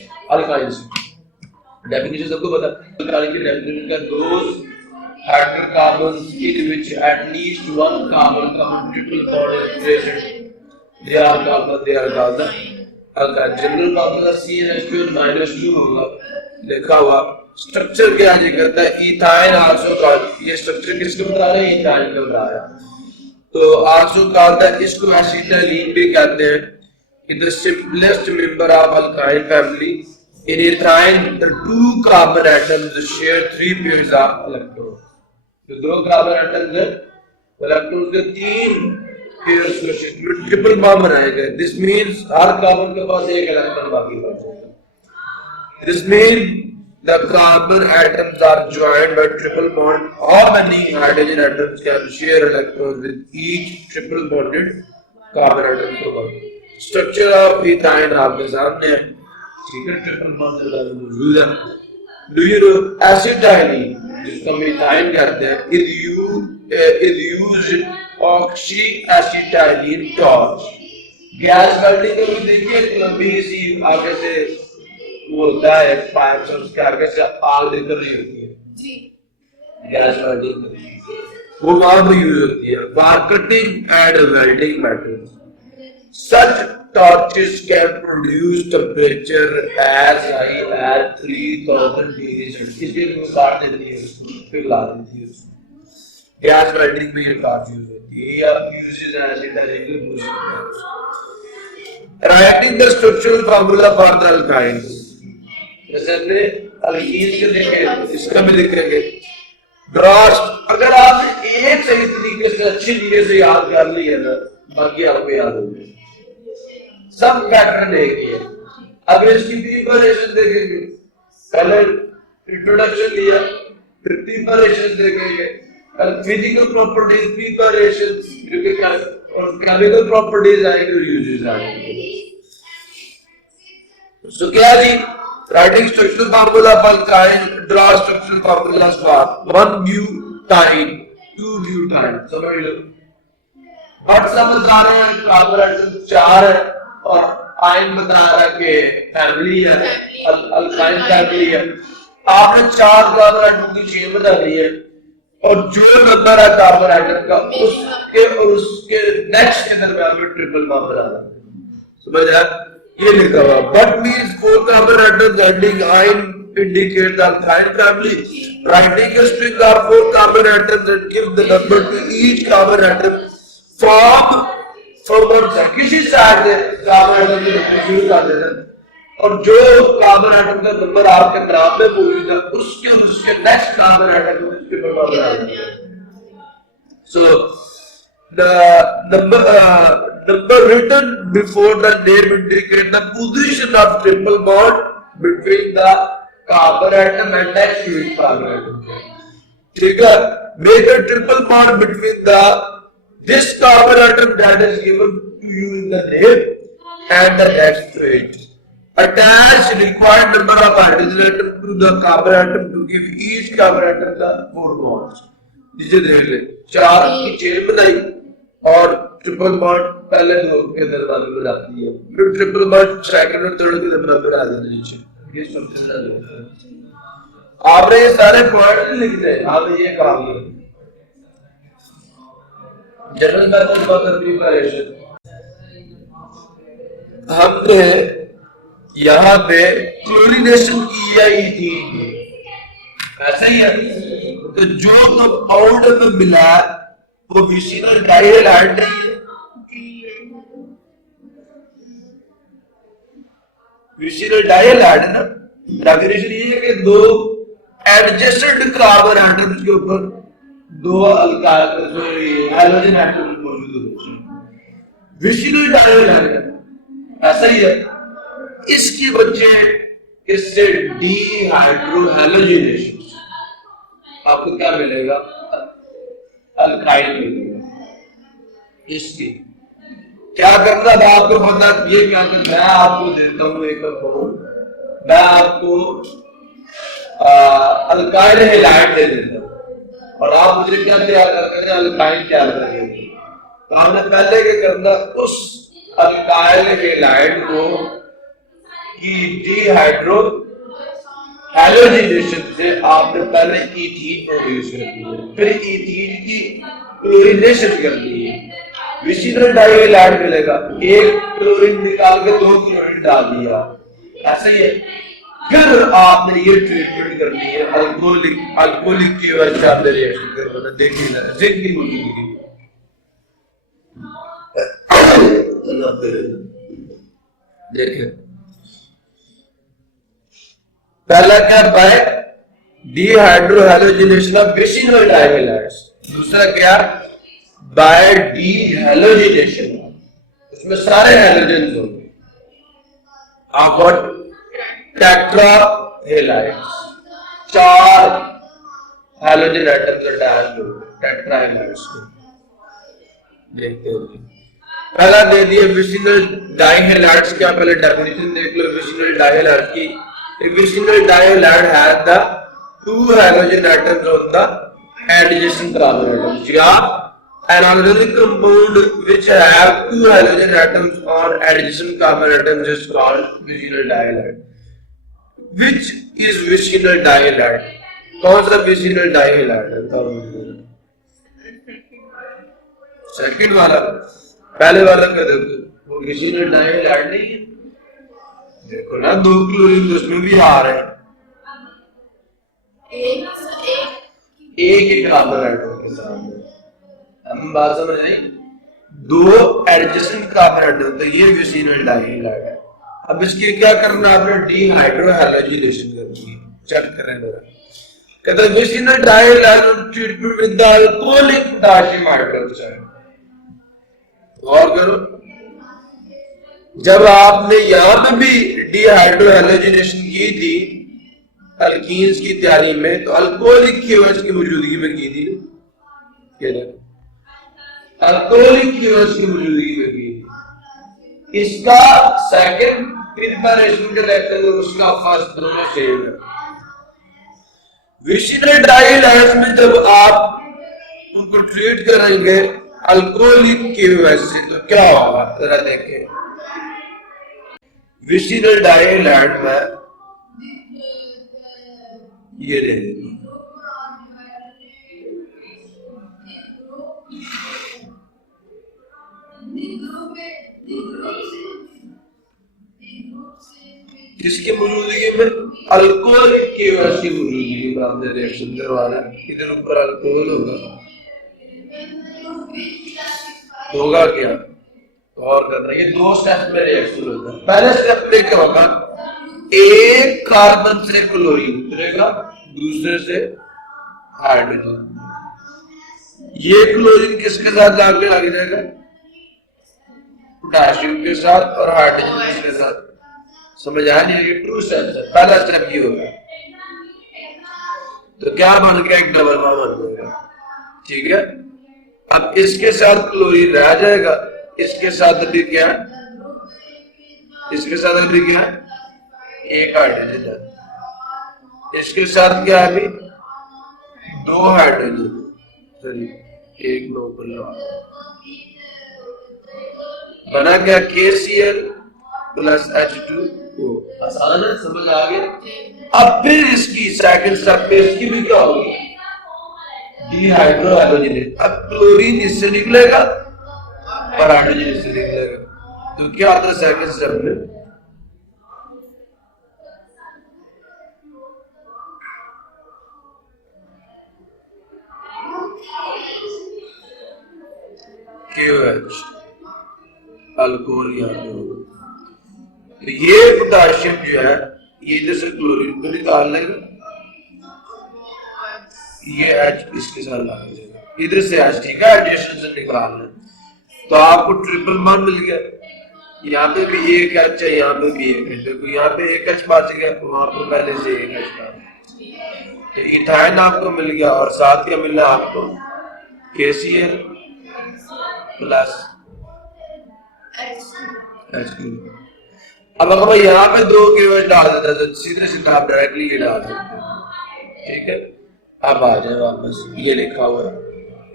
Alkyl definition सबको पता है। अल्काइल की डेफिनेशन का those hydrocarbons in which at least one carbon triple bond is present, they are called alkyl. General formula CH2 होगा लिखा हुआ। स्ट्रक्चर क्या है करता है इथाइन आल्सो कॉल्ड, ये स्ट्रक्चर किसको बता रहे हैं, इथाइन का बता रहा है। तो आल्सो कॉल्ड है, इसको एसिटाइलिन भी कहते हैं। In the simplest member of alkyl family, in ethine the two carbon atoms share 3 pairs of electrons। तो दो कार्बन एटम्स है, इलेक्ट्रॉन्स के 3 पेयर्स को ट्रिपल बॉन्ड बनाएगा। दिस मींस हर कार्बन के पास एक इलेक्ट्रॉन बाकी बचेगा। This means the carbon atoms are joined by triple bond। How many hydrogen atoms can share electrons with each triple bonded carbon atom? Structure of ethyne आपके सामने है, ठीक है, ट्रिपल बॉन्ड मौजूद है। डू यू नो एसिटाइलिन जिसको हम ethyne कहते हैं is used oxy acetylene torch. Gas welding में भी देखिए लंबी सी आगे से वो होता है पाइप से, उसके आगे से आग निकल रही होती है जी, गैस वेल्डिंग वो वहां पर यूज होती है for cutting and welding metals. Such torches can produce temperature as high as 3000 degrees Celsius। इसके लिए काट देती है उसको, पिघला देती है उसको। गैस वेल्डिंग में ये काफी यूज होती है। ये आप यूजेस एसिटाइलिन के पूछ सकते हैं। Writing the structural formula for the alkynes, जैसे हमने अल्कीन्स के देखे, इसका भी लिखेंगे। ड्रॉस्ट अगर आप एक सही तरीके से अच्छी तरीके से याद कर लिए ना, बाकी आपको याद हो जाएगा। सब पैटर्न देखिए। अब इसकी प्रिपरेशन देखेंगे, पहले इंट्रोडक्शन लिया, फिर प्रिपरेशन देखेंगे, फिजिकल प्रॉपर्टीज, प्रिपरेशन और केमिकल प्रॉपर्टीज आएंगे, यूजेस आएंगे। सो क्या जी, राइटिंग स्ट्रक्चरल फार्मूला फॉर अल्काइल, draw structural formulas for 1 butyne 2 butyne. समझ लो बट समझ आ रहे हैं, कार्बन एटम 4 है और आयन बता रहा है कि फैमिली है, अल्काइल फैमिली है। आपने 4 कार्बन एटम की चेन बता दी है और जो नंबर है कार्बन एटम का उसके और उसके नेक्स्ट के दरमियान में ट्रिपल बॉन्ड बना है। समझ आया, ये लिखा हुआ but means 4 carbon atoms ending ion indicate the alkyl family। Writing a string of 4 carbon atoms and give the number to each carbon atom from one side, किसी साइड से कार्बन एटम को शुरू कर देना और जो कार्बन एटम का number आपके ग्राफ में मौजूद है उसके नेक्स्ट कार्बन एटम को इसके ऊपर बना देना। So the number written before the name indicate the position of triple bond between the carbon atom and next to it carbon atom। ठीक है, make a triple bond between the this carbon atom that is given to you in the name and the next to it। Attach required number of hydrogen atom to the carbon atom to give each carbon atom the 4 bonds। नीचे देख ले, 4 की chain बनाई और triple bond पहले 2 के दरमियान में रख दिया, फिर ट्रिपल बॉन्ड सेकंड और थर्ड के दरमियान में रख देना नीचे। ये स्ट्रक्चर आपने ये सारे पॉइंट लिख दे, आपने ये काम किया। जनरल मेथड फॉर प्रिपरेशन हमने यहाँ पे क्लोरीनेशन किया ही थी, ऐसा ही है। तो जो कंपाउंड में मिला वो विशिनल डाइहैलाइड नहीं है, विशिनल डाइहैलाइड है ना। डेफिनेशन ये है कि 2 एडजेसेंट कार्बन एटम्स के ऊपर 2 अल्काइल हैलोजन एटम मौजूद होते हैं, विशिनल डाइहैलाइड ऐसा ही है। इसकी वजह इससे डीहाइड्रोहैलोजिनेशन, आपको क्या मिलेगा, अल्काइल मिलेगा। इसकी क्या करना था आपको पता, ये क्या करना है, आपको देता हूं एक कंपाउंड, मैं आपको अल्काइल हैलाइड दे देता हूं और आप मुझे क्या तैयार करते हैं, अल्काइल तैयार करेंगे। तो आपने पहले क्या करना, उस अल्काइल हैलाइड को कि डिहाइड्रो हैलोजिनेशन से आपने पहले इथीन यूज करनी है, फिर इथीन की क्लोरीनेशन करनी है, विशिनल डाइहैलाइड मिलेगा, एक क्लोरीन निकाल के 2 क्लोरीन डाल दिया, ऐसा ही है। फिर आपने ये ट्रीटमेंट करनी है अल्कोहलिक की वजह से आपने रिएक्शन करना, देखिए ना जिंक की मौजूदगी। देखिए पहला क्या बाय डिहाइड्रोहैलोजिनेशन ऑफ विशिनल डाइहैलाइड्स, दूसरा क्या बाय डीहैलोजिनेशन, उसमें सारे हैलोजेंस होंगे। आप व्हाट टेट्राहैलाइड्स, 4 हैलोजन एटम्स अटैच्ड होंगे टेट्राहैलाइड्स को। देखते हैं पहला दे दिए विशिनल डाइहैलाइड्स, क्या पहले डेफिनेशन देख लो विशिनल डाइहैलाइड की। Vicinal dihalide has the 2 halogen atoms on the adjacent carbon atoms, या an organic compound which have 2 halogen atoms on adjacent carbon atoms is called vicinal dihalide. Which is vicinal dihalide? कौन सा vicinal dihalide है? Second वाला, पहले वाला का देखो वो विशिनल डाइहैलाइड नहीं है। देखो ना 2 क्लोरीन उसमें भी आ रहे हैं, एक ही कार्बन एटम के सामने, हम बात समझ रहे, 2 एडजेसेंट कार्बन एटम, तो ये विशिनल डाइहैलाइड है। अब इसकी क्या करना है, आपने डिहाइड्रोहैलोजिनेशन करनी है। चेक करें जरा, कहते हैं vicinal dihalide treatment with the alcoholic potassium hydroxide. और करो, जब आपने यहां पे भी डिहाइड्रोहैलोजिनेशन की थी अल्कीन्स की तैयारी में, तो अल्कोहलिक KOH की मौजूदगी में की थी, अल्कोहलिक KOH की मौजूदगी में की थी। इसका सेकंड प्रिपरेशन जो लेते हैं उसका फर्स्ट दोनों सेम है। विशिनल डाइहैलाइड्स में जब आप उनको ट्रीट करेंगे अल्कोहलिक KOH से, तो क्या होगा जरा देखें। विशिनल डाइहैलाइड में ये रहेगी, किसकी मौजूदगी में, अल्कोहलिक KOH की मौजूदगी में आपने रिएक्शन करवाना है। इधर ऊपर अल्कोहल होगा क्या, और करना, ये 2 स्टेप में रिएक्शन होता है। पहले स्टेप में क्या होगा, एक कार्बन से क्लोरीन उतरेगा, दूसरे से हाइड्रोजन, ये क्लोरीन किसके साथ जाके लग जाएगा, पोटेशियम के साथ, और हाइड्रोजन किसके साथ, समझ आया नहीं, ये ट्रू स्टेप है। पहला स्टेप ये होगा, तो क्या बन गया, एक डबल बॉन्ड बन जाएगा, ठीक है। अब इसके साथ क्लोरीन रह जाएगा, इसके साथ भी क्या, इसके साथ भी क्या, एक हाइड्रोजन है, इसके साथ क्या है, अभी 2 हाइड्रोजन, चलिए एक नो बना क्या, KCl प्लस H2O। आसान है, समझ आ गया। अब फिर इसकी सेकंड स्टेप पे इसकी भी क्या होगी, डिहाइड्रोहैलोजिनेशन। अब क्लोरीन इससे निकलेगा और हाइड्रोजन इससे निकलेगा, तो क्या आता है सेकंड स्टेप में, KOH अल्कोहल यहाँ पे होगा। तो ये पोटेशियम जो है ये इधर से क्लोरीन को निकाल लेगा, ये H इसके साथ लग जाएगा, इधर से H, ठीक है, एडिशन से निकालना। तो आपको ट्रिपल बॉन्ड मिल गया, यहाँ पे भी एक H है, यहाँ पे भी एक H, देखो यहाँ पे एक H बच गया, वहां पे पहले से एक H था, तो इथाइन आपको मिल गया, और साथ क्या मिला आपको, KCl प्लस H2। अब अगर मैं यहाँ पे 2 KOH डाल देता तो सीधे सीधा आप डायरेक्टली ये डाल सकते हैं, ठीक है। अब आ जाए वापस, ये लिखा हुआ है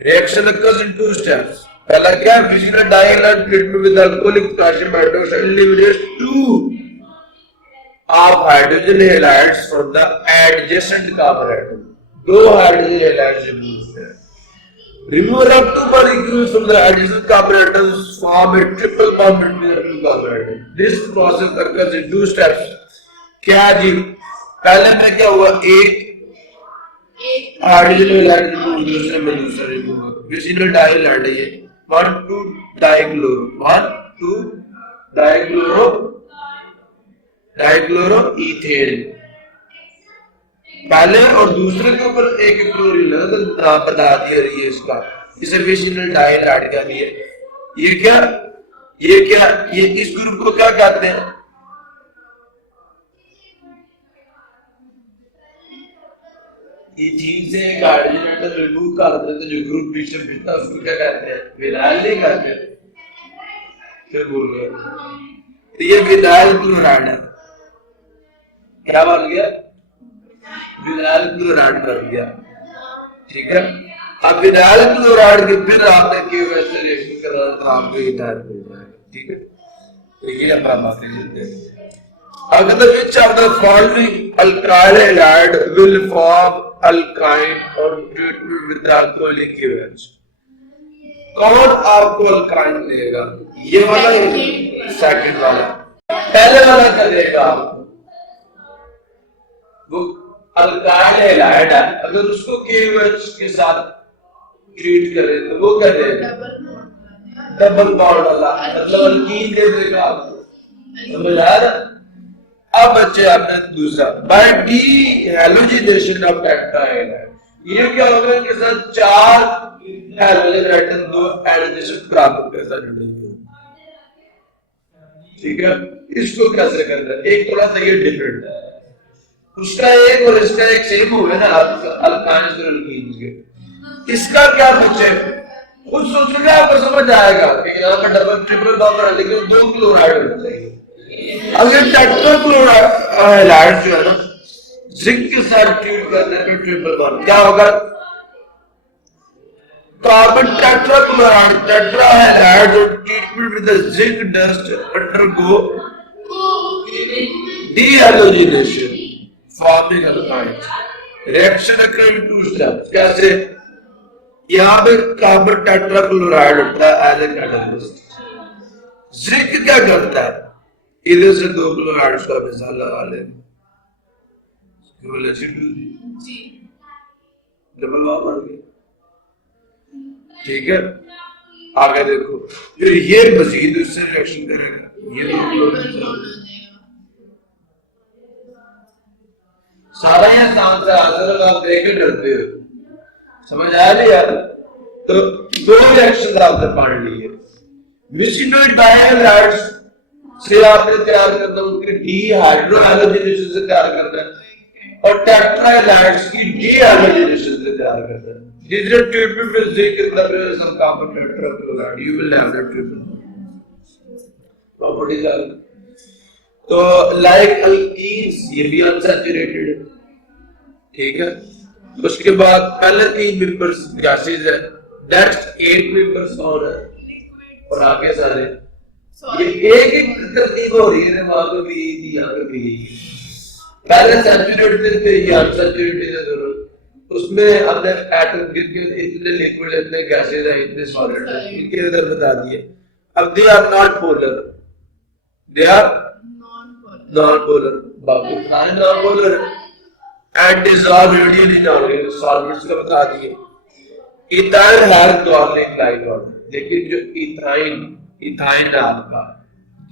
रिएक्शन occurs in 2 steps। पहला क्या है, vicinal dihalide treatment with alcoholic potassium hydroxide eliminates 2 of hydrogen halides from the adjacent carbon atom. दो hydrogen halides remove है. Removal of two molecules from the adjacent carbon atoms form a triple bond between the two carbon atoms. This process occurs in two steps. क्या जी? पहले में क्या हुआ? एक hydrogen halide remove, दूसरे में दूसरा रिमूव. विसिनल डाइहाइलाइड है ये. 1,2 डाइक्लोरो, 1,2 डाइक्लोरो इथेन. पहले और दूसरे के ऊपर एक क्लोरीन लगा तो बता दिया रही है इसका. इसे विसिनल डाइहाइलाइड कह दिया. ये क्या? ये इस ग्रुप को क्या कहते हैं? इथीन से एक हाइड्रोजन एटम रिमूव कर देते जो ग्रुप बीच में बिकता उसको क्या कहते हैं? विनाइल नहीं कहते. क्या बोल रहे हो? तो ये विनाइल क्लोराइड है. क्या बन गया? विनाइल क्लोराइड बन गया. ठीक है. अब विनाइल क्लोराइड के फिर आपने केओएच से रिएक्शन करना तो आपको ये टाइप मिल जाएगा. ठीक है. तो ये अपना बातें लेते हैं. अगर which of the following alkyl halide will form alkyne on treatment with the alcoholic KOH? कौन आपको अल्काइन देगा? ये वाला सेकंड वाला. पहले वाला क्या देगा आपको? वो अल्काइल हैलाइड है. अगर उसको KOH के साथ ट्रीट करें तो वो क्या देगा? डबल बॉन्ड वाला, मतलब अल्कीन दे देगा आपको. समझ आ रहा? अब बच्चे आपने दूसरा बाय डी हैलोजिनेशन ऑफ टेट्राहाइड्राइड. ये क्या होगा? इनके साथ 4 हैलोजन एटम 2 हाइड्रोजन प्राप्त के साथ जुड़े हुए. ठीक है. इसको कैसे करना है? एक थोड़ा सा ये डिफरेंट है. उसका एक और इसका एक सेम हो गया ना. अल्काइन्स और अल्कीन्स के. इसका क्या बच्चे खुद सोचोगे आपको समझ आएगा कि यहाँ पर डबल ट्रिपल बॉन्ड है लेकिन 2 क्लोराइड होना चाहिए. अगर टेट्राक्लोराइड जो है ना जिंक के साथ ट्रीट करने पे ट्रिपल बॉन्ड क्या होगा? Carbon tetrachloride tetrahydride treatment with the zinc dust undergo dehalogenation forming alkynes. Reaction occur in 2 steps. कैसे? यहाँ पे कार्बन टेट्राक्लोराइड होता है एज ए कैटलिस्ट. जिंक क्या करता है? इधर से 2 क्लोराइड का मिसाल लगा ले. डबल बॉन्ड बन गया. ठीक है. आगे देखो फिर ये मजीद उससे रिएक्शन करेगा. ये सारा ये आसान से आंसर आप देख के डरते हो. समझ आया नहीं यार? तो 2 रिएक्शन आपने पढ़ लिए. विसिनल डाइहाइलाइड्स से आपने तैयार करना उनके डीहाइड्रोहाइलोजिनेशन से तैयार करना है और टेट्राहाइलाइड्स की डीहाइलोजिनेशन से तैयार करना है. This is a treatment with zinc in the presence of carbon tetrachloride. You will have that treatment. Properties are तो like alkenes ये भी unsaturated है. ठीक है. उसके बाद पहले 3 मेंबर्स गैसेस है. नेक्स्ट 8 मेंबर्स और है और आगे सारे ये एक तरतीब हो रही है ना. वहां पे भी थी यहाँ पे भी. पहले सैचुरेटेड थे या अनसैचुरेटेड है दोनों. उसमें हमने एटम गिर इतने लिक्विड इतने गैसेस है इतने सॉलिड है इनके उधर बता दिए. अब they are not polar. They are non polar. बाकी non polar and dissolve readily in solvents का बता दिए. Ethyl has darling like on. लेकिन जो इथाइन आपका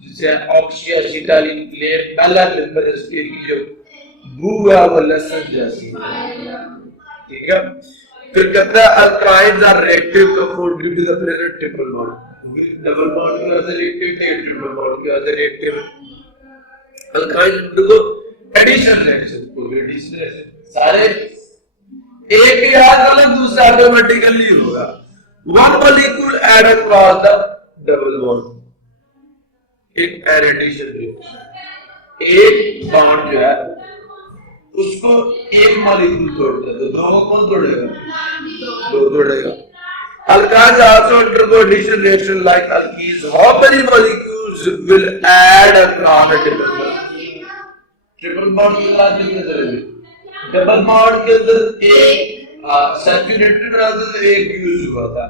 जिसे ऑक्सीएसिटाइलिन पहला मेंबर इसकी जो बू है वो लहसुन जैसी है. ठीक है. फिर कहता है alkynes are reactive compound due to the present triple bond. Double bond की वजह से रिएक्टिव है, ट्रिपल बॉन्ड की वजह से रिएक्टिव है. अल्काइन्स को एडिशन रिएक्शन को एडिशन सारे एक ही याद वाला दूसरा ऑटोमेटिकली होगा. One molecule add across the double bond. एक एडिशन रिएक्शन. एक बॉन्ड जो है उसको एक मॉलिक्यूल तोड़ता है तो 2 कौन तोड़ेगा? 2 तोड़ेगा. Alkynes also undergo addition reaction like alkenes. How many molecules will add a carbon double bond? Triple bond के साथ कितने चलेंगे? डबल बॉन्ड के अंदर एक सैचुरेटेड हाइड्रोजन एक यूज हुआ था,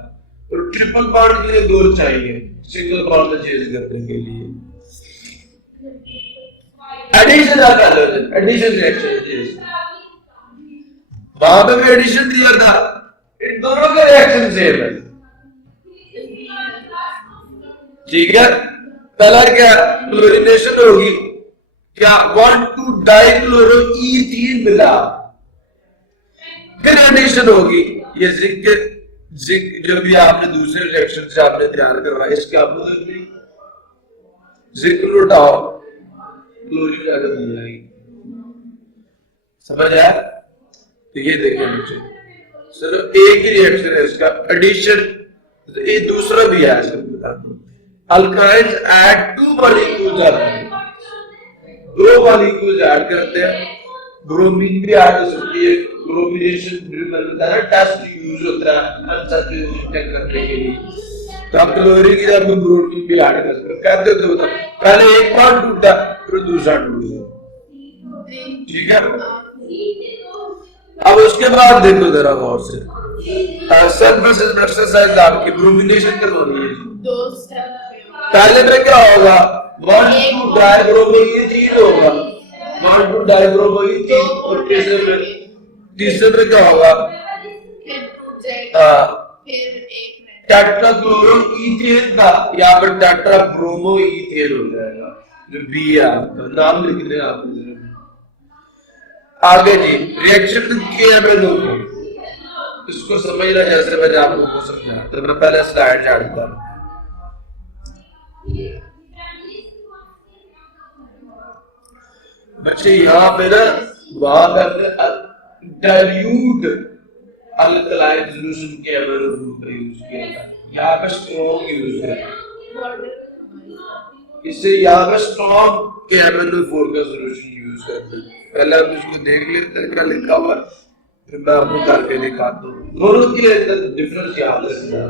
तो ट्रिपल बॉन्ड के लिए दो चाहिए सिंगल बॉन्ड में चेंज करने के लिए। एडिशन आता है, एडिशन रिएक्शन, वहां पे भी एडिशन दिया था, इन दोनों का रिएक्शन सेम है, ठीक है। पहला क्या क्लोरीनेशन होगी, क्या 1,2 डाइक्लोरोईथीन मिला, फिर एडिशन होगी, ये जिंक जो भी आपने दूसरे रिएक्शन से आपने तैयार करवाया, इसके आप जिंक लुटाओ, क्लोरीन आकर दी जाएगी, समझ आया? तो ये देखिए नीचे सिर्फ एक ही रिएक्शन है इसका, एडिशन, तो ये दूसरा भी है, अल्काइन्स ऐड 2 मॉलिक्यूल्स आते हैं, 2 मॉलिक्यूल्स ऐड करते हैं, ब्रोमीन भी ऐड हो सकती है, ब्रोमिनेशन टेस्ट यूज होता है अनसैचुरेशन चेक करने के लिए, तो आप क्लोरीन की जगह ब्रोमीन भी ऐड कर सकते हो, कहते हो तो पहले एक बॉन्ड टूटा फिर दूसरा टूटा, ठीक है। अब उसके बाद देखो जरा गौर से, सरफेस एक्सरसाइज आपकी ब्रोमिनेशन करवानी है, 2 स्टेप पहले में क्या होगा, 1,2 डाइब्रोमीथीन होगा, 1,2 डाइब्रोमीथीन, और तीसरे में क्या होगा, फिर एक टेट्राक्लोरोईथेन था, यहाँ पर टेट्राब्रोमोईथेन हो जाएगा, जो बी है आपका, नाम लिख दें आप। आगे जी रिएक्शन के एमएनओ, इसको समझना जैसे मैंने आपको समझा, तो मैं पहले स्लाइड झाड़ता हूं। बच्चे यहाँ पे ना वहां पे हमने डाइल्यूट अल्कलाइन सॉल्यूशन के एमएनओ का यूज किया था, यहाँ पे स्ट्रॉन्ग यूज है, इससे यहाँ पे स्ट्रॉन्ग के MnO4 का सॉल्यूशन यूज करते हैं। पहले हम इसको देख लेते हैं क्या लिखा हुआ, फिर मैं आपको करके दिखाता हूँ, दोनों के डिफरेंस याद रखना।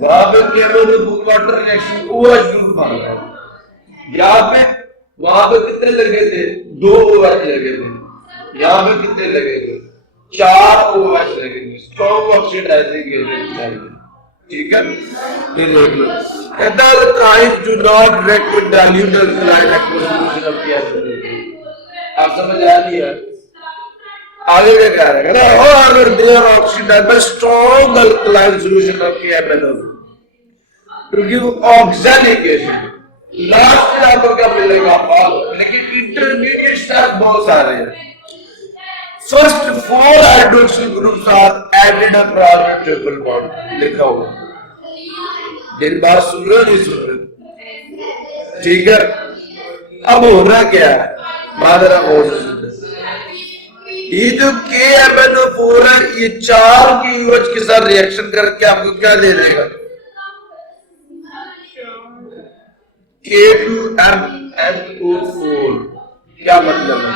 वहां पे MnO4 water reaction OH group बन रहा है, यहाँ पे वहां पे कितने लगे थे, 2 OH लगे थे, यहाँ पे कितने लगेंगे, 4 OH लगेंगे, स्ट्रॉन्ग ऑक्सीडाइजिंग एजेंट चाहिए, ठीक है। ये देख लो, कहता है alkynes do not react with dilute alkaline aqueous solution of the, आप समझ आ रही है? आगे क्या कह रहा है, हो अगर they are oxidized by strong alkaline solution of the MnO to give oxalic acid, last में आपको क्या मिलेगा, लेकिन इंटरमीडिएट स्टेप बहुत सारे हैं। First 4 hydroxyl groups are added across the triple bond, लिखा हुआ, जिन बात सुन रहे हो नहीं सुन रहे, ठीक है। अब होना क्या है, मादरा गौर से सुन रहे, ये जो KMnO4 है, ये 4 की OH के साथ रिएक्शन करके आपको क्या दे देगा, K2MnO4, क्या मतलब है,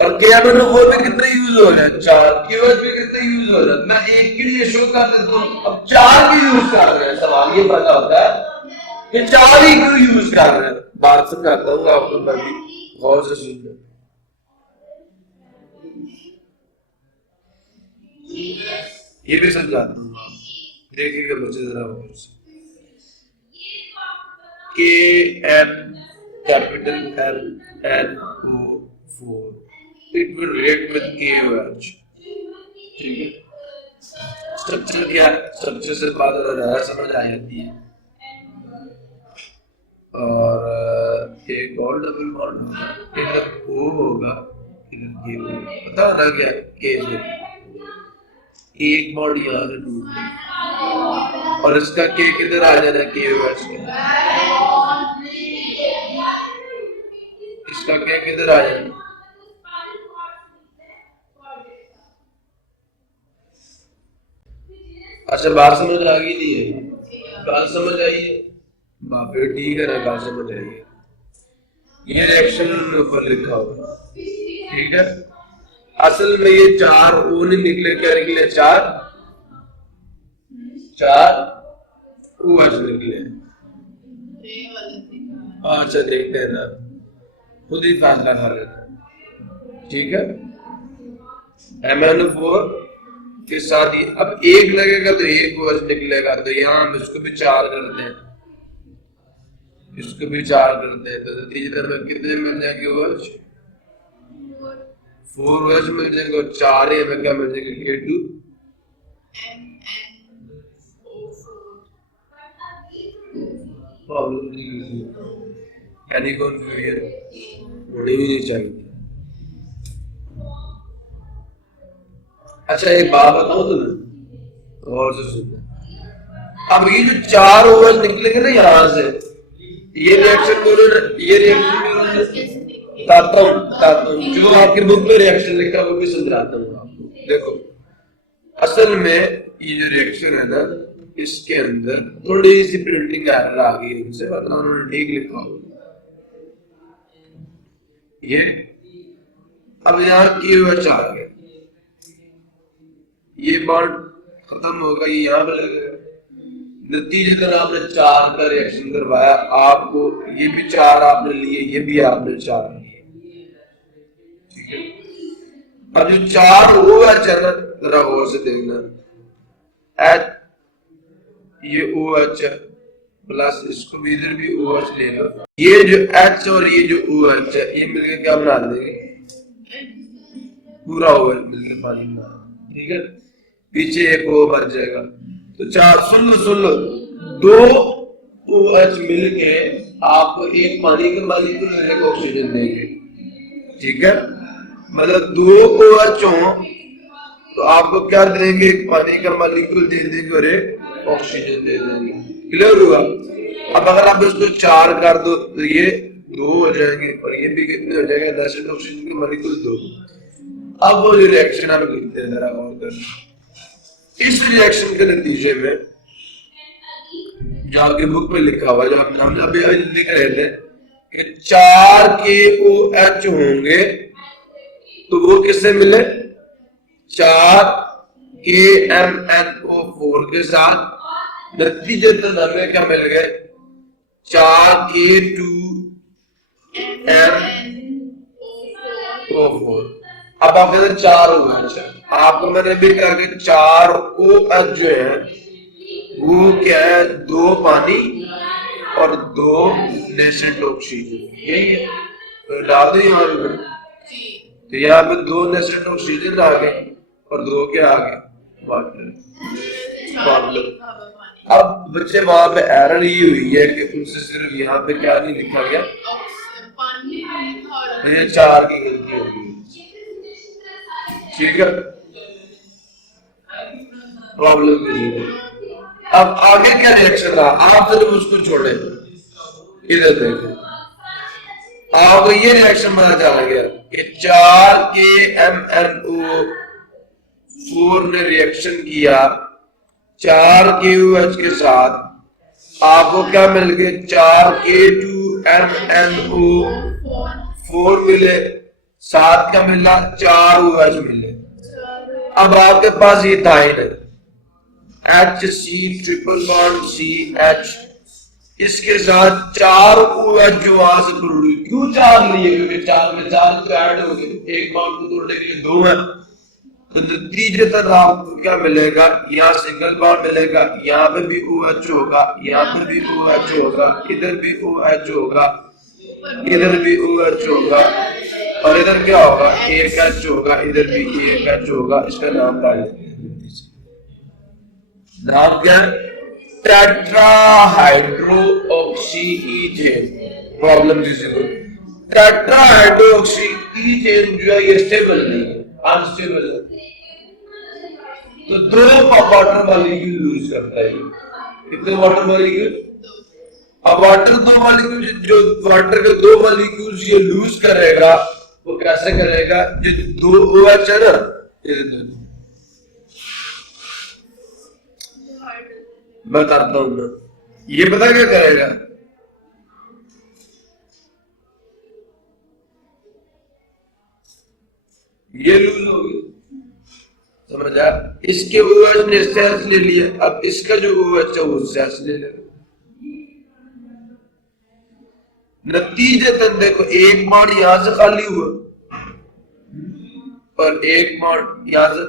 और KMnO4 में कितने यूज हो रहे हैं, 4, KOH में कितने यूज हो रहे हैं, मैं एक के लिए शो कर देता हूं, अब 4 की यूज कर रहे हैं, सवाल ये पता होता है कि 4 ही क्यों यूज कर रहे हैं, बात समझाता हूँ आपको, मैं भी गौर से सुन रहे, ये भी समझाता हूँ, देखिएगा बच्चे जरा गौर से, KMnO4 it will react with KOH, ठीक है। स्ट्रक्चर क्या, स्ट्रक्चर से बात हो रहा है, समझ आ जाती है। और एक और डबल बॉन्ड होगा, इधर O होगा, इधर K होगा, पता ना क्या K से एक बॉन्ड यहाँ से टूट, और इसका K किधर आ जाना, KOH के, इसका K किधर आ जाना, अच्छा बात समझ आ गई नहीं है, बात समझ आई है, बापे ठीक है ना, बात समझ आई है, ये रिएक्शन ऊपर लिखा होगा, ठीक है। असल में ये 4 O नहीं निकले, क्या निकले, 4 OH निकले। ये वाला थी। अच्छा देखते हैं ना, खुद ही फैसला कर लेते हैं, ठीक है। MnO4 के साथ ही अब एक लगेगा तो एक OH निकलेगा, तो यहाँ हम इसको भी 4 करते हैं, इसको भी 4 करते हैं, तो नतीजतन में कितने मिल जाएंगे OH? 4 OH मिल जाएंगे और 4 ही हमें क्या मिल जाएंगे? K2 प्रॉब्लम नहीं होगी, यानी कन्फ्यूजन होनी भी नहीं चाहिए। अच्छा एक बात बताओ तुम्हें, और से सुनो, अब ये जो 4 OH निकलेंगे ना यहाँ से, ये रिएक्शन में उन्होंने बताता हूँ जो आपके बुक में रिएक्शन लिखा है वो भी समझाता हूँ आपको। देखो असल में ये जो रिएक्शन है ना, इसके अंदर थोड़ी सी प्रिंटिंग एरर आ गई इनसे, वरना उन्होंने ठीक लिखा होगा। ये अब यहाँ KOH आ गया, ये बॉन्ड खत्म होगा, ये यहाँ पे लगेगा, नतीजतन आपने 4 का रिएक्शन करवाया, आपको ये भी 4 आपने लिए, ये भी आपने 4 लिए, ठीक है। अब जो 4 OH है ना, जरा गौर से देखना, H ये OH है प्लस इसको भी इधर भी OH ले लो, ये जो H और ये जो OH है ये मिलकर क्या बना देंगे? पूरा OH मिलकर पानी बना, ठीक है। पीछे एक O बच जाएगा, तो 4 सुन लो 2 OH मिलके आपको एक पानी के मॉलिक्यूल और एक ऑक्सीजन देंगे, ठीक है। मतलब 2 OH हो तो आपको क्या देंगे? एक पानी का मॉलिक्यूल दे देंगे और एक ऑक्सीजन दे देंगे, क्लियर हुआ। अब अगर आप इसको 4 कर दो तो ये 2 हो जाएंगे और ये भी कितने हो जाएंगे? 10 ऑक्सीजन के मॉलिक्यूल 2। अब वो रिएक्शन आप लिखते हैं, जरा गौर कर। इस रिएक्शन के नतीजे में जो आपके बुक में लिखा हुआ, जो हम अभी लिख रहे थे कि 4 KOH होंगे तो वो किससे मिले? 4 KMnO4 के साथ, नतीजतन हमें क्या मिल गए? 4 K2MnO4। अब आप कहते 4 OH, आपको मैंने भी कहा कि 4 OH जो है वो क्या है? 2 पानी और 2 नेसेंट ऑक्सीजन, यही है। तो डाल दो यहाँ पे, तो यहाँ पे 2 नेसेंट ऑक्सीजन आ गए और 2 क्या आ गए? वाटर। प्रॉब्लम अब बच्चे वहां पे एरर ही हुई है कि उनसे सिर्फ यहाँ पे क्या नहीं लिखा गया, ये 4 की गलती होगी, ठीक है। प्रॉब्लम नहीं है। अब आगे क्या रिएक्शन रहा, आप सिर्फ उसको छोड़े, इधर देखें, आपको ये रिएक्शन पता चला गया कि 4 KMnO4 ने रिएक्शन किया 4 KOH के साथ, आपको क्या मिल गए? 4 K2MnO4 मिले, साथ क्या मिला? 4 OH मिले। अब आपके पास ये इथाइन है, HC ट्रिपल बॉन्ड CH, इसके साथ 4 OH जो वहां से प्रोड्यूस, क्यों 4 लिए? क्योंकि 4 में 4 तो ऐड हो गए, एक बॉन्ड को तोड़ने के लिए 2 है, तो नतीजतन आपको क्या मिलेगा? यहाँ सिंगल बॉन्ड मिलेगा, यहाँ पे भी OH होगा, यहाँ पे भी OH होगा, इधर भी OH होगा, इधर भी OH होगा, और इधर क्या होगा? एक H होगा, इधर भी एक H होगा। इसका नाम डाल, नाम क्या? टेट्राहाइड्रोऑक्सीइथेन। प्रॉब्लम किसी को? टेट्राहाइड्रोऑक्सीइथेन जो है ये स्टेबल नहीं है, अनस्टेबल है, तो 2 वाटर मॉलिक्यूल लूज करता है। कितने वाटर मॉलिक्यूल? अब वाटर 2 मॉलिक्यूल, जो वाटर के 2 मॉलिक्यूल ये लूज करेगा, वो कैसे करेगा? जो 2 OH है ना, बताता हूं मैं, ये पता क्या करेगा? ये लूज हो गई, समझ आया? इसके OH ने इससे H ले लिया, अब इसका जो OH है उससे H ले लेगा। नतीजतन देखो एक बॉन्ड यहां से खाली हुआ और एक बॉन्ड यहां से,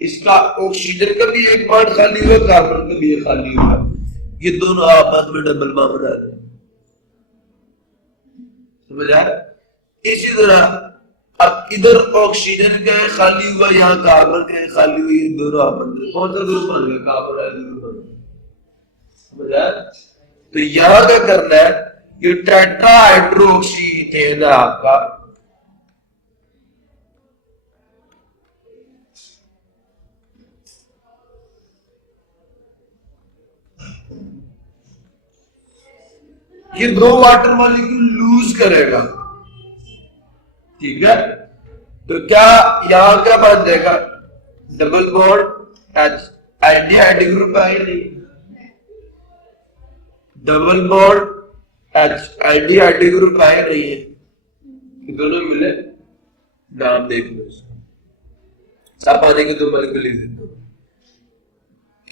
इसका ऑक्सीजन का भी एक बॉन्ड खाली हुआ, कार्बन का भी एक खाली हुआ, ये दोनों आपस में डबल बॉन्ड बना रहे हैं। समझ आया? इसी तरह अब इधर ऑक्सीजन का खाली हुआ, यहाँ कार्बन का खाली हुई, दोनों आपस में कौन सा ग्रुप बन गया? कार्बन। समझ आया? तो यहां क्या करना है, ये टेट्राहाइड्रोक्सी इथेन है आपका, ये दो वाटर मॉलिक्यूल लूज करेगा, ठीक है? तो क्या यहां क्या बन जाएगा? Double bond H, aldehyde group है नहीं, double bond H aldehyde group है नहीं है, दोनों मिले, नाम देख लो इसका, सब पानी के दो मॉलिक्यूल लिख देते हो,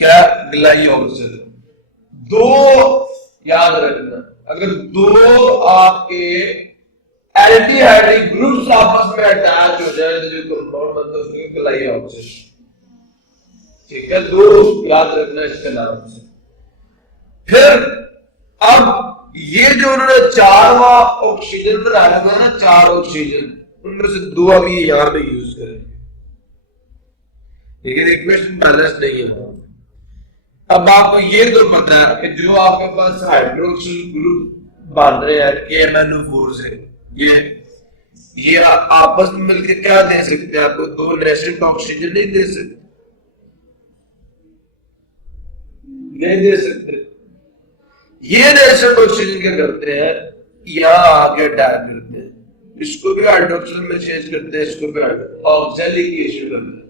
क्या? ग्लाइऑक्सिल। दो याद रखना, अगर दो आपके एल्डिहाइड ग्रुप्स आपस में अटैच हो जाए तो जो कंपाउंड बनता है उसमें ग्लाइऑक्सिल, ठीक है? दो याद रखना इसके नाम से। फिर अब ये जो उन्होंने चारवा ऑक्सीजन बनाया था ना, चार ऑक्सीजन, उनमें से दो अभी यहां पे यूज करेंगे, लेकिन इक्वेशन बैलेंस नहीं है। अब आपको ये तो पता है कि जो आपके पास हाइड्रोक्सिल ग्रुप बन रहे हैं KMnO4 से, ये आपस में मिलकर क्या दे सकते हैं आपको? दो नेशनल ऑक्सीजन नहीं दे सकते, नहीं दे सकते। ये नेशनल ऑक्सीजन क्या करते हैं, यहां आगे अटैक करते हैं, इसको भी हाइड्रोक्सिल में चेंज करते हैं, इसको भी ऑक्सैलिक एसिड करते हैं।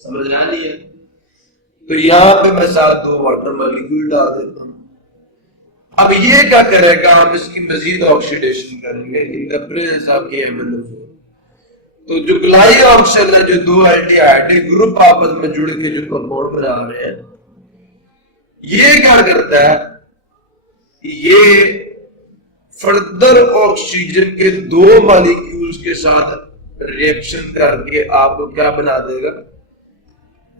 समझ आ रही है? तो यहां पे मैं साथ दो वाटर मॉलिक्यूल डाल देता हूं। अब ये क्या करेगा, हम इसकी मजीद ऑक्सीडेशन करेंगे in the presence of KMnO4। तो जो ग्लाइऑक्सिल है, जो दो एल्डिहाइड ग्रुप आपस में जुड़ के जो कंपाउंड बना रहे हैं, ये क्या करता है, ये फर्दर ऑक्सीजन के दो मॉलिक्यूल्स के साथ रिएक्शन करके आपको क्या बना देगा?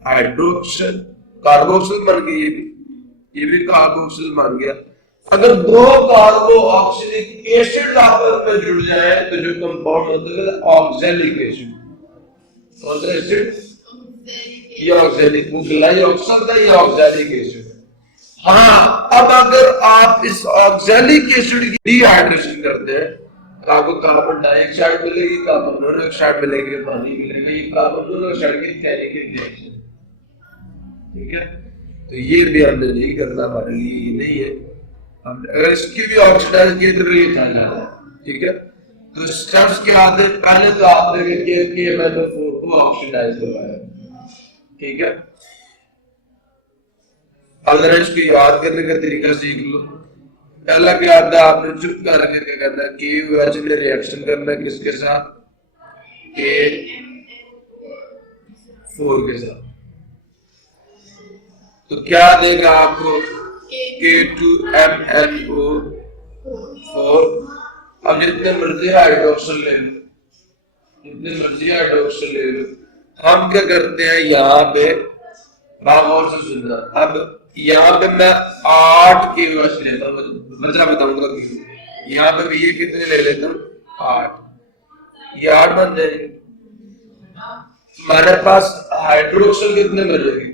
हाइड्रोक्सिल, कार्बोक्सिल बन गया, ये भी कार्बोक्सिल बन गया। अगर दो कार्बो ऑक्सिलिक एसिड आपस में जुड़ जाए तो जो कंपाउंड होता है ऑक्सैलिक एसिड। कौन सा एसिड? ये ऑक्सैलिक, वो ग्लाइऑक्सिल का, ये ऑक्सैलिक एसिड। हाँ, अब अगर आप इस ऑक्सैलिक एसिड की डिहाइड्रेशन करते हैं तो आपको कार्बन डाइऑक्साइड मिलेगी, कार्बन मोनोऑक्साइड मिलेगी, पानी मिलेगा, ये कार्बन मोनोऑक्साइड की केमिकल रिएक्शन, ठीक है? तो ये भी हमने नहीं करना, हमारे लिए ये नहीं है। हम अगर इसकी भी ऑक्सीडाइज की तो ये था, ठीक है? तो स्टेप्स क्या आते हैं? पहले तो आपने KMnO4 को ऑक्सीडाइज करवाया, ठीक है? अगर इसको याद करने का तरीका सीख लो। पहला क्या आता है, आपने चुप करके क्या करना है, KOH ने रिएक्शन करना है किसके साथ? K4 के साथ। तो क्या देगा आपको? K2MnO4। अब जितने मर्जी हाइड्रोक्सिल ले लो, जितने मर्जी हाइड्रोक्सिल ले लो, हम क्या करते हैं यहाँ पे, बागौर से सुनना। अब यहाँ पे मैं 8 KOH लेता हूँ, वजह बताऊंगा क्यों। यहाँ पे भी ये कितने ले लेता हूँ? 8, ये 8 बन जाएंगे। हमारे पास हाइड्रोक्सिल कितने बनेंगे?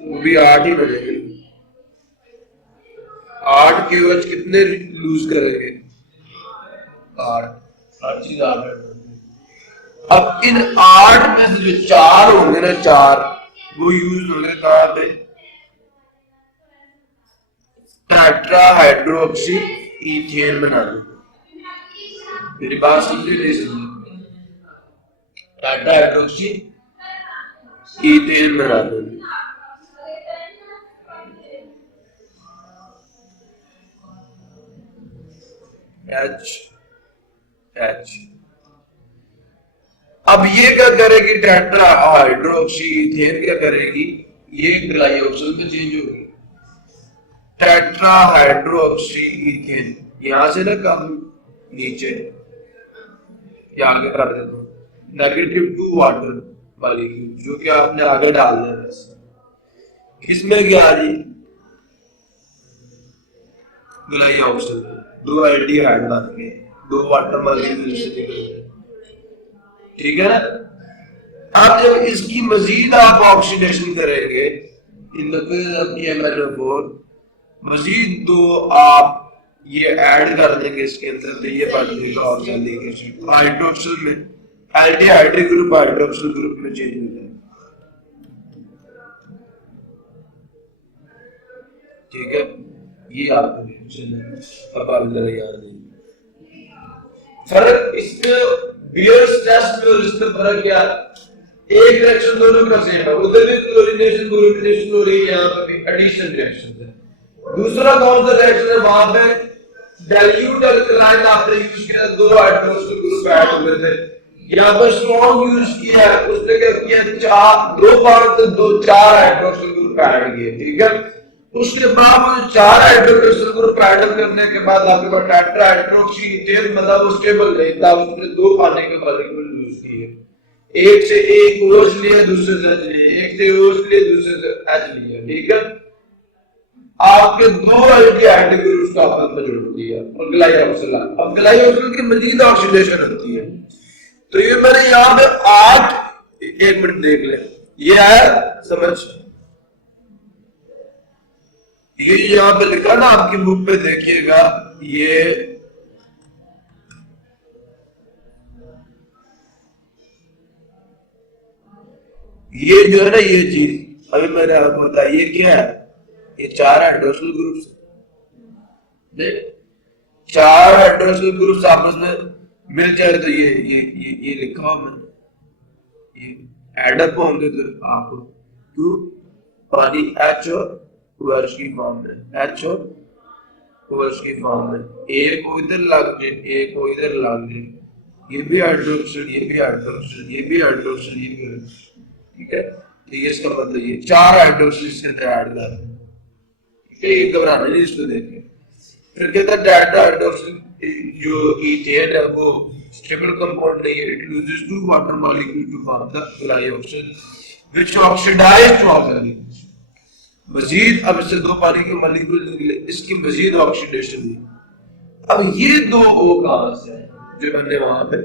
वो भी 8 ही बनेंगे। 8 KOH कितने लूज करेंगे? 8, हर चीज 8। अब इन 8 में से जो 4 होंगे ना, 4 वो यूज होंगे कहां पे? टेट्राहाइड्रोक्सी इथेन बनाने। मेरी बात समझी नहीं समझी? टेट्राहाइड्रोक्सी इथेन बनाने। H। अब अब ये क्या करेगी, टेट्रा हाइड्रोक्सी इथेन क्या करेगी, ये ग्लाइऑक्सिल में चेंज होगी। टेट्रा हाइड्रोक्सी इथेन यहां से ना कम नीचे या आगे कर देता हूं, -2 वाटर मॉलिक्यूल जो कि आपने आगे डाल देना है। किसमें गया जी, ग्लाइऑक्सिल, 2 एल्डिहाइड बन गए, 2 वाटर मॉलिक्यूल से निकल गए, ठीक है ना। अब जब इसकी मजीद आप ऑक्सीडेशन करेंगे इन MnO4, मजीद 2 आप ये ऐड कर देंगे इसके अंदर, तो ये बन जाएगा ऑक्सैलिक एसिड। हाइड्रोक्सिल में एल्डिहाइड ग्रुप हाइड्रोक्सिल ग्रुप में चेंज हो जाएगा, ठीक है। ये आपका रिएक्शन है। अब आप जरा याद कीजिए फर्क इसमें बियर्स टेस्ट में और इसमें फर्क क्या है, एक रिएक्शन दोनों का सेम है, उधर भी क्लोरीनेशन क्लोरीनेशन हो रही है, यहाँ पर भी एडिशन रिएक्शन है। दूसरा कौन सा रिएक्शन है, वहां पे डाइल्यूट अल्कलाइन आपने यूज किया, 2 हाइड्रोक्सिल ग्रुप ऐड हुए थे। यहाँ पर स्ट्रॉन्ग यूज किया है, उसने क्या किया, 2 बार तो 4 हाइड्रोक्सिल ग्रुप ऐड किए, ठीक है। उसके बाद 4 हाइड्रोक्सिल ग्रुप ऐड करने के बाद आपके पास टेट्रा हाइड्रोक्सी इथेन मतलब स्टेबल नहीं था, उसने 2 पानी के मॉलिक्यूल यूज किए, एक से एक OH लिया, दूसरे से H लिया, एक से OH लिया, दूसरे से H लिया, ठीक है। आपके 2 एल्डिहाइड ग्रुप्स का आपस में जुड़ दिया और ग्लाइऑक्सिल। अब ग्लाइऑक्सिल की मजीद ऑक्सीडेशन होती है, तो ये मैंने यहाँ पे 8, 1 मिनट देख ले, ये है समझ, ये यहाँ पे लिखा ना आपकी बुक पे देखिएगा, ये जो है ना, ये चीज अभी मैंने आपको बताया, ये क्या है, ये 4 हाइड्रोक्सिल ग्रुप्स, देख 4 हाइड्रोक्सिल ग्रुप्स आपस में मिल जाए तो ये लिखा हुआ मैंने, ये एडअप होंगे तो आपको क्यों पानी H और OH की फॉर्म में, H और OH की फॉर्म में, एक को इधर लग जाए, एक को इधर लग जाए, ये भी हाइड्रोक्सिल, ये भी हाइड्रोक्सिल, ये भी हाइड्रोक्सिल, ये भी, ठीक है। तो ये इसका मतलब ये 4 हाइड्रोक्सिल इसके अंदर ऐड कर दें, ठीक है। ये घबराना नहीं इसको देख के। फिर कहता है टेट्रा हाइड्रोक्सिल जो इथेन है वो स्टेबल कंपाउंड नहीं है, it loses 2 water molecule to form the glyoxal which oxidise to oxygen. मजीद अब इससे 2 पानी के मॉलिक्यूल निकले, इसकी मजीद ऑक्सीडेशन हुई। अब ये 2 O कहां से है, जो मैंने वहां पे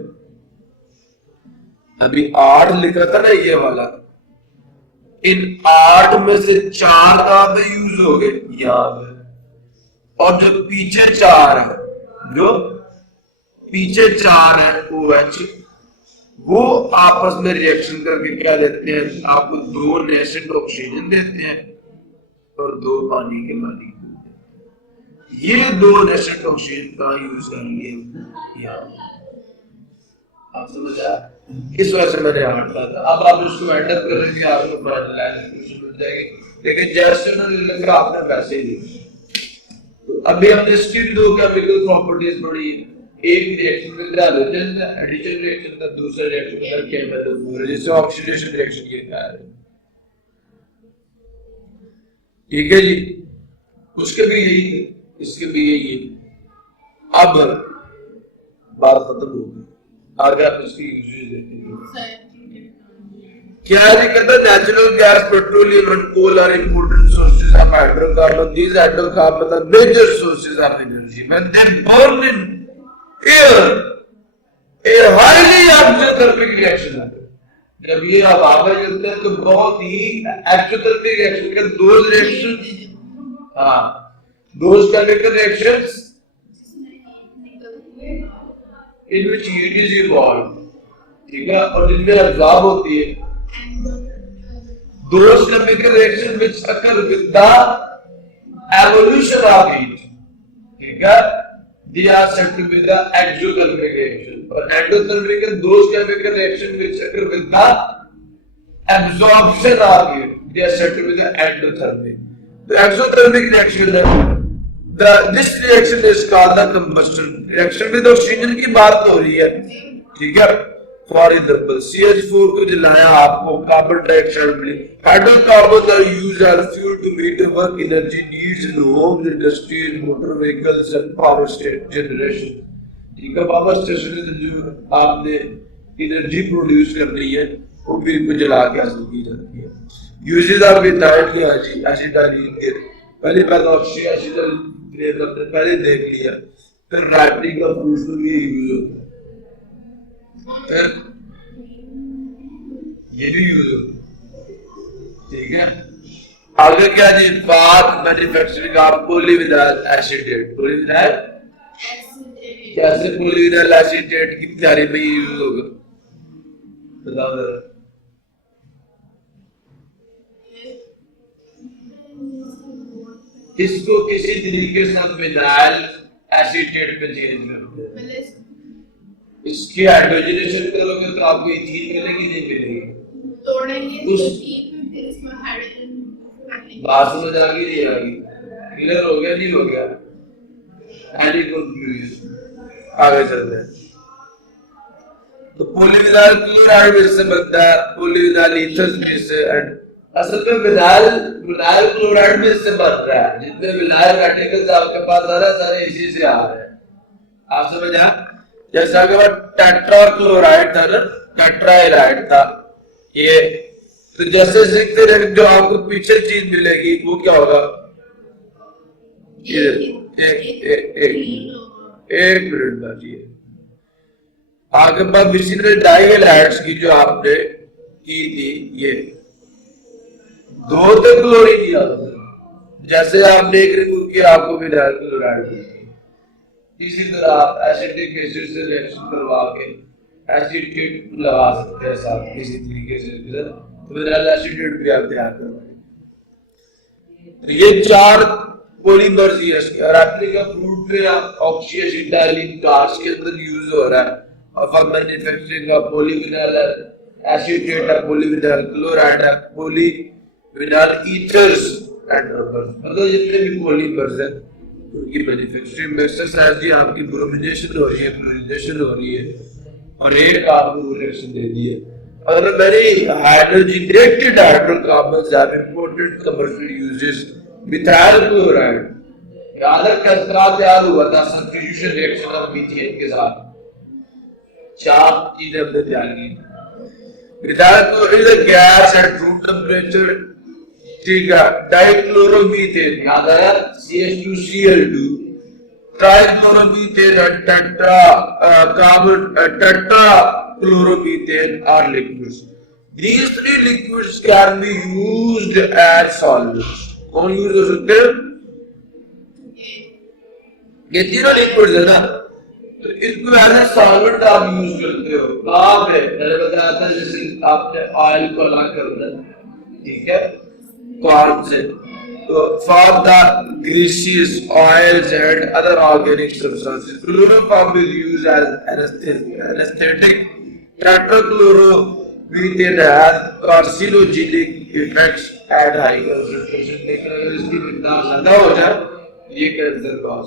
अभी 8 लिखा था ना, ये वाला, इन 8 में से 4 कहां पे यूज हो गए, यहां पे, और जो पीछे 4 है, जो पीछे 4 है OH, वो आपस में रिएक्शन करके क्या देते हैं, आपको 2 नेसेंट ऑक्सीजन देते हैं और 2 पानी के मॉलिक्यूल। ये 2 नेसेंट ऑक्सीजन का यूज करेंगे यहाँ, आप समझ आया, इस वजह से मैंने हटा था। अब आप इसको एडअप करेंगे, आपको मिल जाएगी, लेकिन जैसे उन्होंने लिखा आपने वैसे ही लिखा। तो अभी हमने स्टिल 2 केमिकल प्रॉपर्टीज पढ़ी, एक रिएक्शन में हाइड्रोजन एडिशन रिएक्शन का, दूसरा रिएक्शन में केमिकल जिससे ऑक्सीडेशन रिएक्शन ये कहा है, ठीक है जी। उसके भी यही है, इसके भी यही है। अब बात खत्म हो गई, आगे आप इसकी यूजेज देखते हैं। क्या कहता है, natural gas, petroleum and coal are important sources of hydrocarbon. These hydrocarbon are major sources of energy when they burn in air, a highly exothermic reaction है। जब ये हवा में चलते हैं तो बहुत ही एक्सोथर्मिक रिएक्शन का, दोज रिएक्शन, हाँ, those chemical reactions in which heat is involved, ठीक है, और जिनमें absorb होती है, those chemical reactions which occur with the evolution of heat, ठीक है, they are said to be the exothermic reaction, और endothermic are those chemical reactions which occur with the absorption of heat, they are said to be the endothermic. The exothermic reaction, this reaction is called the combustion reaction। with oxygen की बात हो रही है, ठीक है। For example CH4 को जलाया आपको कार्बन डाइऑक्साइड मिली। Hydrocarbon are used as fuel to meet the work energy needs in homes, industries, motor vehicles and power station generation. ठीक है, पावर स्टेशन में जो आपने एनर्जी प्रोड्यूस करनी है वो भी इनको जला के हासिल की जाती है। यूजेस ऑफ इथाइल की एसिटाइलिन के पहले पेरोक्सी एसिटाइलिन हमने पहले देख लिया। फिर रैपनिंग का फ्रूट्स में भी यूज होता है, फिर ये भी यूज होता है। ठीक है, आगे क्या जी, बात manufacturing of polyvinyl acetate. Polyvinyl कैसे पॉलीविनाइल एसीटेट की तैयारी में यूज होगा, बताओ जरा। इसको किसी तरीके से हम विनाइल एसीटेट पे चेंज करते हैं, इसकी हाइड्रोजनेशन करोगे तो आपको इथीन मिलेगी, नहीं मिलेगी? तोड़ेंगे उस फिर इसमें हाइड्रोजन बात समझ आ गई नहीं आ गई? क्लियर हो गया नहीं हो गया? Any confusion? आगे चलते हैं। तो पॉलीविनाइल क्लोराइड में से बनता है, पॉलीविनाइल ईथर में से, एंड असल में विनाइल क्लोराइड में से बन रहा है। जितने विनाइल पार्टिकल्स आपके पास आ रहे हैं सारे इसी से आ रहे हैं। आप समझ आ? जैसा कि टेट्रा क्लोराइड था ना, टेट्राइलाइड था ये, तो जैसे सीखते रहे जो आपको पीछे चीज मिलेगी वो क्या होगा? ये एक मिनट बाजिए। आगे बात मिश्रित डाइहैलाइड्स की जो आपने की थी, ये दो तो क्लोरीन नहीं आता, जैसे आपने एक रिमूव किया आपको विनाइल क्लोराइड मिलेगी। इसी तरह आप एसिटिक एसिड से रिएक्शन करवा के एसीटेट लगा सकते हैं साथ किसी तरीके से, तो विनाइल एसीटेट भी आप तैयार करवाएंगे। तो ये चार पॉलीमर्स ही है। रेप्लिका फ्रूट में ऑक्सी एसिटाइलिन कास्ट के अंदर यूज हो रहा है, और फॉर मैन्युफैक्चरिंग का पॉलीविनाइल एसीटेट है, पॉलीविनाइल क्लोराइड है, पॉलीविनाइल ईथर्स एंड रबर्स, मतलब जितने भी पॉलीमर्स हैं उनकी मैन्युफैक्चरिंग में एक्सरसाइज आपकी ब्रोमिनेशन हो रही है, फ्लोरिनेशन हो रही है, और एक आपको रिएक्शन दे दी है। और very hydrogenated hydrocarbons have important commercial uses. Methyl chloride याद है कितना तैयार हुआ था सब्स्टिट्यूशन रिएक्शन ऑफ मीथेन के साथ, चार चीजें हमने तैयार की। Methyl chloride is a gas at room temperature, ठीक है। डाइक्लोरोमीथेन याद आया, CH2Cl2, ट्राइक्लोरोमीथेन और टेट्राक्लोरोमीथेन are liquids. These three liquids can be used as solvents. कौन यूज हो सकते हैं? ये तीनों लिक्विड्स है ना, तो इसको एज ए सॉल्वेंट आप यूज करते हो। कहाँ पे? मैंने बताया था जैसे आपने ऑयल को अलग करना, ठीक है, कॉर्न से, तो for the greases, oils and other organic substances, chloroform is used as anesthetic. Tetrachloromethane has carcinogenic effects at high concentration, लेकिन अगर इसकी मिकदार ज्यादा हो जाए ये कैंसर कॉज,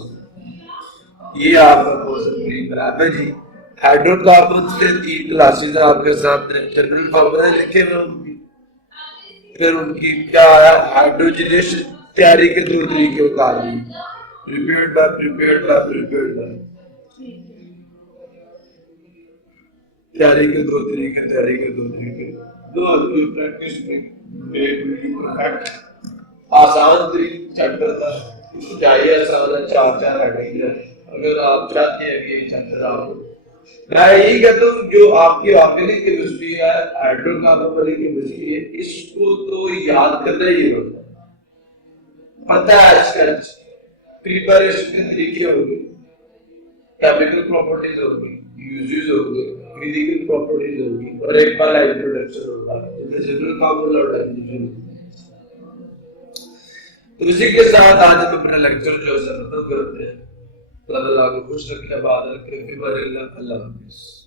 ये आपका कॉज है जी। हाइड्रोकार्बन से 3 क्लासेस आपके सामने जनरल फॉर्मूला लिखे हुए होंगे, फिर उनकी क्या है हाइड्रोजनेशन तैयारी के 2 तरीके बता दिए, प्रिपेयर्ड बाय तैयारी के 2 तरीके, दो प्रैक्टिस में परफेक्ट आसान तरीके चैप्टर था, चाहिए आसान है, 4 हेडिंग है। अगर आप चाहते हैं कि ये चैप्टर आप, मैं यही कहता हूँ जो आपकी ऑर्गेनिक केमिस्ट्री है, हाइड्रोकार्बन वाली केमिस्ट्री है, इसको तो याद करना ही होता है, पता है स्टेप्स, प्रिपरेशन के तरीके होंगे, केमिकल प्रॉपर्टीज होंगी, यूजेस होंगे, फिजिकल प्रॉपर्टीज होंगी, और एक बार इंट्रोडक्शन होगा, जनरल फॉर्मूला और डेफिनेशन। तो इसी के साथ आज हम अपना लेक्चर जो है खत्म करते हैं। अल्लाह को खुश रखने, बाद रखे, फिर अल्लाह हाफिज़।